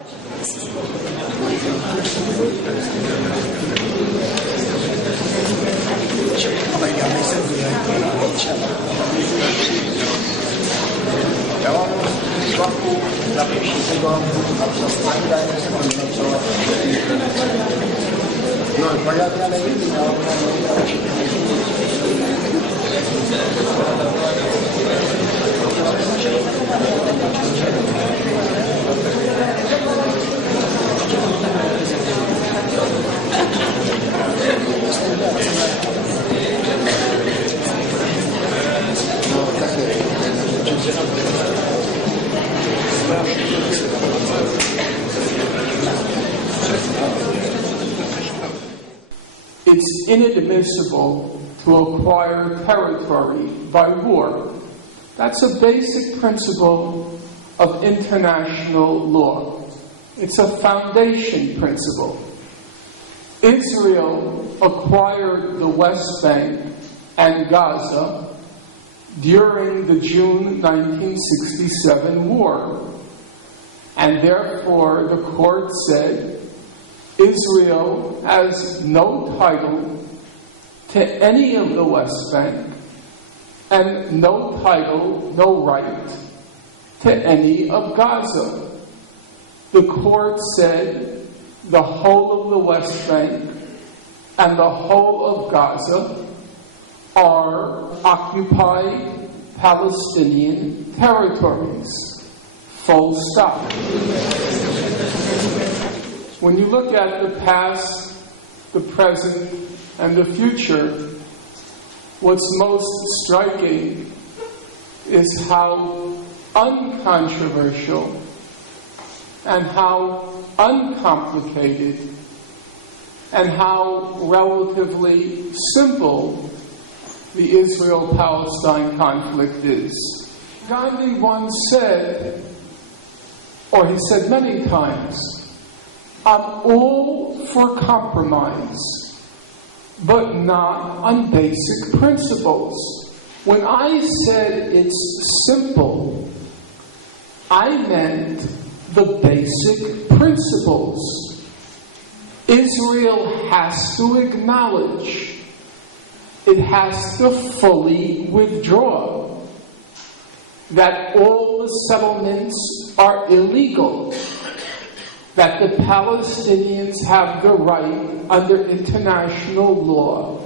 Já mám šlapu, napíšíte to a přestaňte, jak se to napsala. No, pak já teda nevím, ale určitě It's inadmissible to acquire territory by war. That's a basic principle of international law. It's a foundation principle. Israel acquired the West Bank and Gaza during the June 1967 war. And therefore, the court said, Israel has no title to any of the West Bank and no title, no right to any of Gaza. The court said the whole of the West Bank and the whole of Gaza are occupied Palestinian territories. Full stop. When you look at the past, the present, and the future, what's most striking is how uncontroversial and how uncomplicated and how relatively simple the Israel-Palestine conflict is. Gandhi once said, or he said many times, I'm all for compromise, but not on basic principles. When I said it's simple, I meant the basic principles. Israel has to acknowledge, it has to fully withdraw, that all the settlements are illegal, that the Palestinians have the right under international law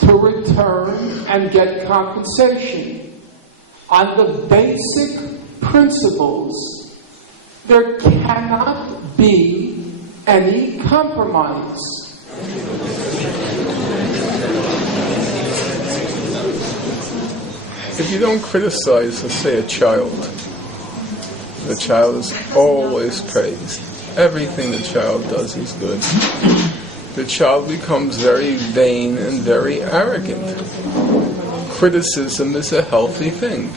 to return and get compensation. On the basic principles, there cannot be any compromise. If you don't criticize, let's say, a child, the child is always praised. Everything the child does is good. The child becomes very vain and very arrogant. Criticism is a healthy thing.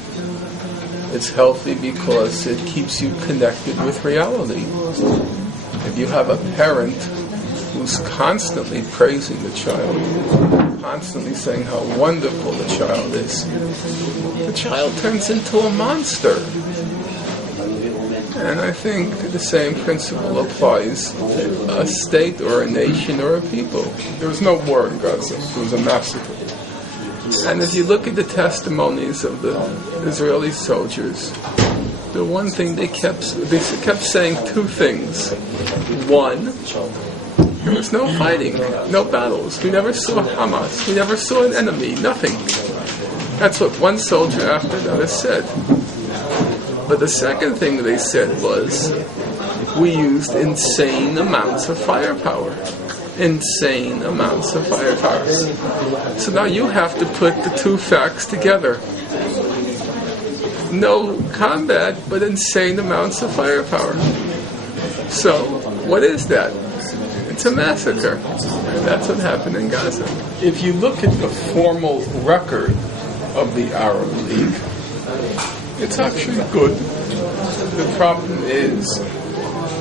It's healthy because it keeps you connected with reality. If you have a parent who's constantly praising the child, constantly saying how wonderful the child is, the child turns into a monster. And I think the same principle applies to a state or a nation or a people. There was no war in Gaza. It was a massacre. And if you look at the testimonies of the Israeli soldiers, the one thing they kept saying two things. One, there was no fighting, no battles. We never saw Hamas. We never saw an enemy. Nothing. That's what one soldier after another said. But the second thing they said was, we used insane amounts of firepower. Insane amounts of firepower. So now you have to put the two facts together. No combat, but insane amounts of firepower. So, what is that? It's a massacre. And that's what happened in Gaza. If you look at the formal record of the Arab League, it's actually good. The problem is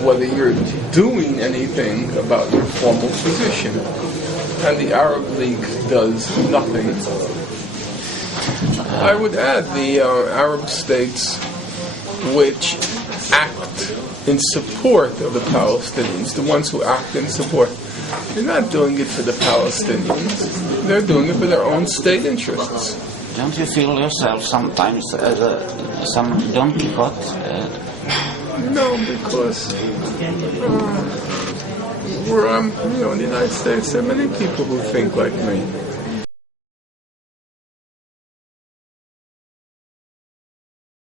whether you're doing anything about your formal position. And the Arab League does nothing. I would add the Arab states which act in support of the Palestinians, the ones who act in support, they're not doing it for the Palestinians. They're doing it for their own state interests. Don't you feel yourself sometimes as some Don Quixote? No, because where I'm, in the United States, there are many people who think like me.